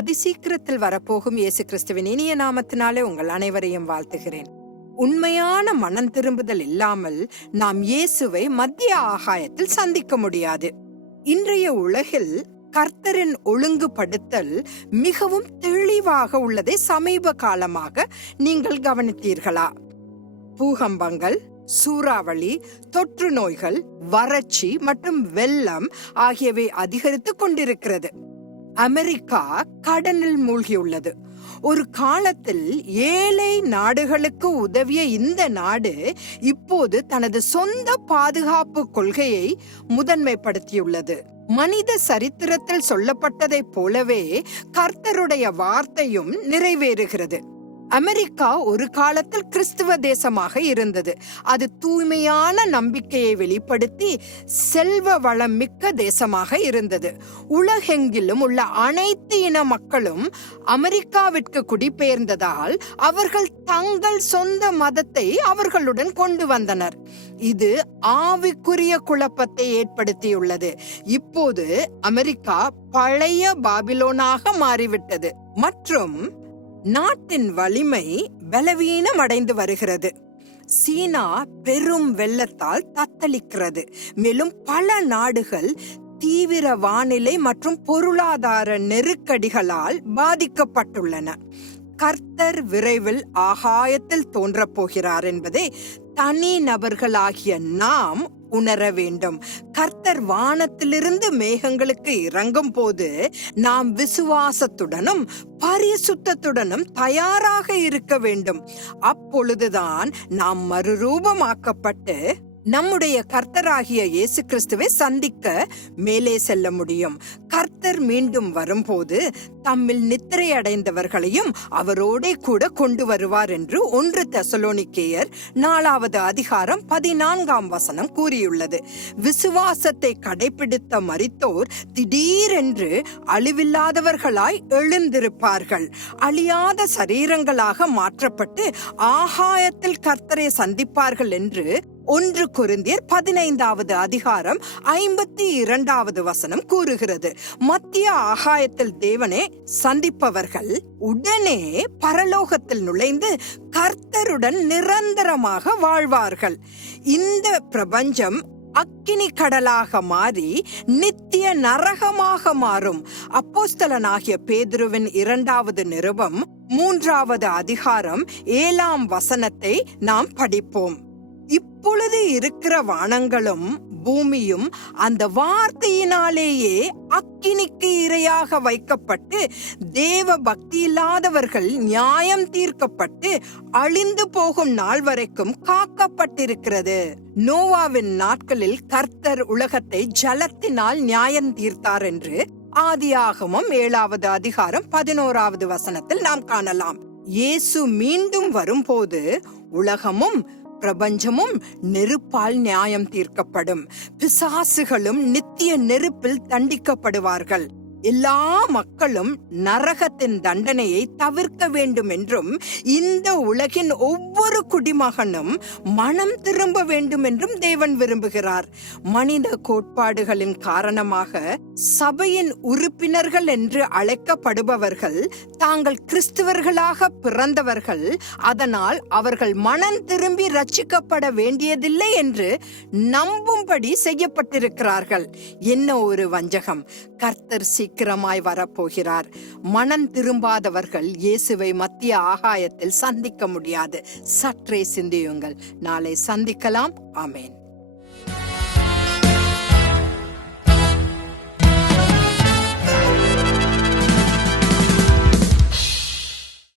அதிசீக்கிரத்தில் வரப்போகும் இயேசு கிறிஸ்துவின் இனிய நாமத்தினாலே உங்கள் அனைவரையும் வாழ்த்துகிறேன். உண்மையான மனம் திரும்புதல் இல்லாமல் நாம் இயேசுவை மத்திய ஆகாயத்தில் சந்திக்க முடியாது. இன்றைய உலகில் கர்த்தரின் ஒழுங்குபடுத்தல் மிகவும் தெளிவாக உள்ளதை சமீப காலமாக நீங்கள் கவனித்தீர்களா? பூகம்பங்கள் சூறாவளி தொற்று நோய்கள் வறட்சி மற்றும் வெள்ளம் ஆகியவை அதிகரித்துக் கொண்டிருக்கிறது. அமெரிக்கா கடனில் மூழ்கியுள்ளது. ஒரு காலத்தில் ஏழை நாடுகளுக்கு உதவிய இந்த நாடு இப்போது தனது சொந்த பாதுகாப்பு கொள்கையை முதன்மைப்படுத்தியுள்ளது. மனித சரித்திரத்தில் சொல்லப்பட்டதைப் போலவே கர்த்தருடைய வார்த்தையும் நிறைவேறுகிறது. அமெரிக்கா ஒரு காலத்தில் கிறிஸ்துவ தேசமாக இருந்தது. அது தூய்மையான நம்பிக்கையை வெளிப்படுத்தி செல்வ வளம் மிக்க தேசமாக இருந்தது. உலகெங்கிலும் உள்ள அனைத்து இன மக்களும் அமெரிக்காவிற்கு குடிபெயர்ந்ததால் அவர்கள் தங்கள் சொந்த மதத்தை அவர்களுடன் கொண்டு வந்தனர். இது ஆவிக்குரிய குழப்பத்தை ஏற்படுத்தியுள்ளது. இப்போது அமெரிக்கா பழைய பாபிலோனாக மாறிவிட்டது. மற்றும் நாட்டின் வலிமை பலவீனம் அடைந்து வருகிறது. சீனா பெரும் வெள்ளத்தால் தத்தளிக்கிறது. மேலும் பல நாடுகள் தீவிர வானிலை மற்றும் பொருளாதார நெருக்கடிகளால் பாதிக்கப்பட்டுள்ளன. கர்த்தர் விரைவில் ஆகாயத்தில் தோன்றப் போகிறார் என்பதை தனி நபர்களாகிய நாம் உணர வேண்டும். கர்த்தர் வானத்திலிருந்து மேகங்களுக்கு இறங்கும் போது நாம் விசுவாசத்துடனும் பரிசுத்தத்துடனும் தயாராக இருக்க வேண்டும். அப்பொழுதுதான் நாம் மறுரூபமாக்கப்பட்டு நம்முடைய கர்த்தராகிய இயேசு கிறிஸ்துவை சந்திக்க மேலே செல்ல முடியும். கர்த்தர் மீண்டும் வரும்போது தம்மில் நித்திரை அடைந்தவர்களையும் அவரோடே கூட கொண்டு வருவார் என்று ஒன்று தெசலோனிக்கேயர் நாலாவது அதிகாரம் பதினான்காம் வசனம் கூறியுள்ளது. விசுவாசத்தை கடைபிடித்த மறித்தோர் திடீரென்று அழிவில்லாதவர்களாய் எழுந்திருப்பார்கள். அழியாத சரீரங்களாக மாற்றப்பட்டு ஆகாயத்தில் கர்த்தரை சந்திப்பார்கள் என்று ஒன்று குருந்தியர் பதினைந்தாவது அதிகாரம் ஐம்பத்தி இரண்டாவது வசனம் கூறுகிறது. மத்திய ஆகாயத்தில் தேவனே சந்திப்பவர்கள் உடனே பரலோகத்தில் நுழைந்து கர்த்தருடன் நிரந்தரமாக வாழ்வார்கள். இந்த பிரபஞ்சம் அக்கினி கடலாக மாறி நித்திய நரகமாக மாறும். அப்போஸ்தலனாகிய பேதுருவின் இரண்டாவது நிருபம் மூன்றாவது அதிகாரம் ஏழாம் வசனத்தை நாம் படிப்போம். இப்பொழுது இருக்கிற வானங்களும் பூமியும் அந்த வார்த்தையினாலேயே அக்கினிக்கு இரையாக வைக்கப்பட்டு தேவ பக்தி இல்லாதவர்கள் நியாயம் தீர்க்கப்பட்டு அழிந்து போகும் நாள் வரைக்கும் காக்கப்பட்டிருக்கிறது. நோவாவின் நாட்களில் கர்த்தர் உலகத்தை ஜலத்தினால் நியாயம் தீர்த்தார் என்று ஆதியாகமும் ஏழாவது அதிகாரம் பதினோராவது வசனத்தில் நாம் காணலாம். இயேசு மீண்டும் வரும்போது உலகமும் பிரபஞ்சமும் நெருப்பால் நியாயம் தீர்க்கப்படும். பிசாசுகளும் நித்திய நெருப்பில் தண்டிக்கப்படுவார்கள். எல்லா மக்களும் நரகத்தின் தண்டனையை தவிர்க்க வேண்டும் என்றும் இந்த உலகின் ஒவ்வொரு குடிமகனும் மனம் திரும்ப வேண்டும் என்றும் தேவன் விரும்புகிறார். மனித கோட்பாடுகளின் காரணமாக சபையின் உறுப்பினர்கள் என்று அழைக்கப்படுபவர்கள் தாங்கள் கிறிஸ்துவர்களாக பிறந்தவர்கள். அதனால் அவர்கள் மனம் திரும்பி ரட்சிக்கப்பட வேண்டியதில்லை என்று நம்பும்படி செய்யப்பட்டிருக்கிறார்கள். என்ன ஒரு வஞ்சகம்? கர்த்தர் சீக்கிரமாய் வரப்போகிறார். மனம் திரும்பாதவர்கள் இயேசுவை மத்திய ஆகாயத்தில் சந்திக்க முடியாது. சற்றே சிந்தியுங்கள். நாளை சந்திக்கலாம். ஆமேன்.